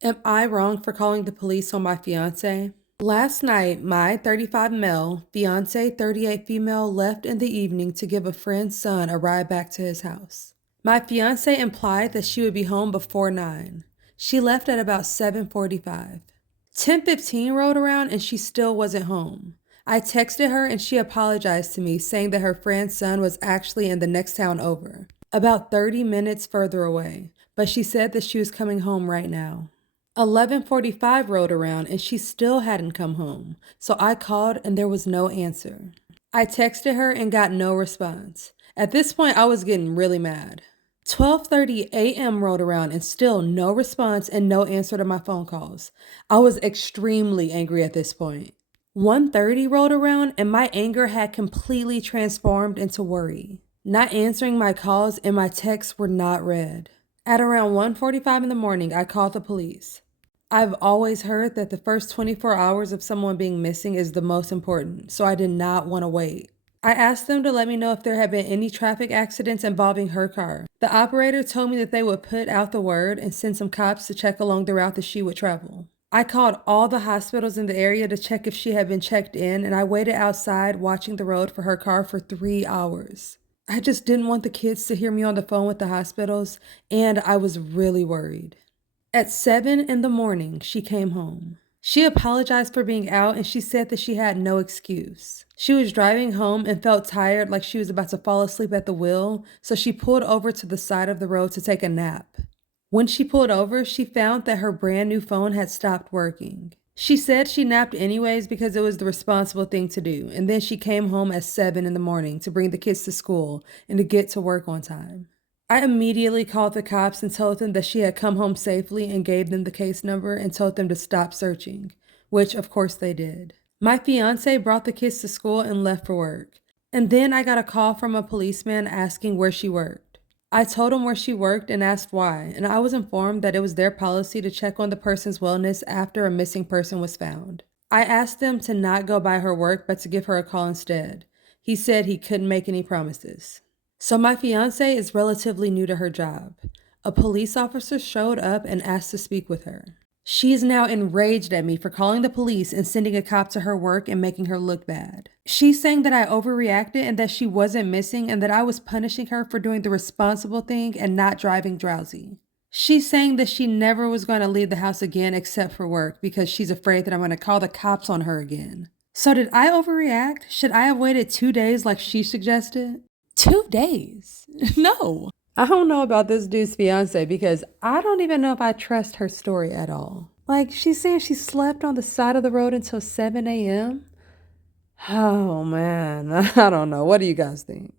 Am I wrong for calling the police on my fiance? Last night, my 35 male, fiance 38 female left in the evening to give a friend's son a ride back to his house. My fiance implied that she would be home before 9. She left at about 7:45. 10:15 rolled around and she still wasn't home. I texted her and she apologized to me, saying that her friend's son was actually in the next town over, about 30 minutes further away, but she said that she was coming home right now. 11:45 rolled around and she still hadn't come home, so I called and there was no answer. I texted her and got no response. At this point, I was getting really mad. 12:30 a.m. rolled around and still no response and no answer to my phone calls. I was extremely angry at this point. 1:30 rolled around and my anger had completely transformed into worry. Not answering my calls and my texts were not read. At around 1:45 in the morning, I called the police. I've always heard that the first 24 hours of someone being missing is the most important, so I did not want to wait. I asked them to let me know if there had been any traffic accidents involving her car. The operator told me that they would put out the word and send some cops to check along the route that she would travel. I called all the hospitals in the area to check if she had been checked in, and I waited outside watching the road for her car for 3 hours. I just didn't want the kids to hear me on the phone with the hospitals, and I was really worried. At 7 in the morning, she came home. She apologized for being out and she said that she had no excuse. She was driving home and felt tired, like she was about to fall asleep at the wheel, so she pulled over to the side of the road to take a nap. When she pulled over, she found that her brand new phone had stopped working. She said she napped anyways because it was the responsible thing to do, and then she came home at 7 in the morning to bring the kids to school and to get to work on time. I immediately called the cops and told them that she had come home safely and gave them the case number and told them to stop searching, which of course they did. My fiance brought the kids to school and left for work. And then I got a call from a policeman asking where she worked. I told him where she worked and asked why, and I was informed that it was their policy to check on the person's wellness after a missing person was found. I asked them to not go by her work but to give her a call instead. He said he couldn't make any promises. So my fiance is relatively new to her job. A police officer showed up and asked to speak with her. She is now enraged at me for calling the police and sending a cop to her work and making her look bad. She's saying that I overreacted and that she wasn't missing and that I was punishing her for doing the responsible thing and not driving drowsy. She's saying that she never was going to leave the house again except for work because she's afraid that I'm going to call the cops on her again. So did I overreact? Should I have waited 2 days like she suggested? 2 days? No. I don't know about this dude's fiance because I don't even know if I trust her story at all. Like, she's saying she slept on the side of the road until 7 a.m.? Oh man, I don't know. What do you guys think?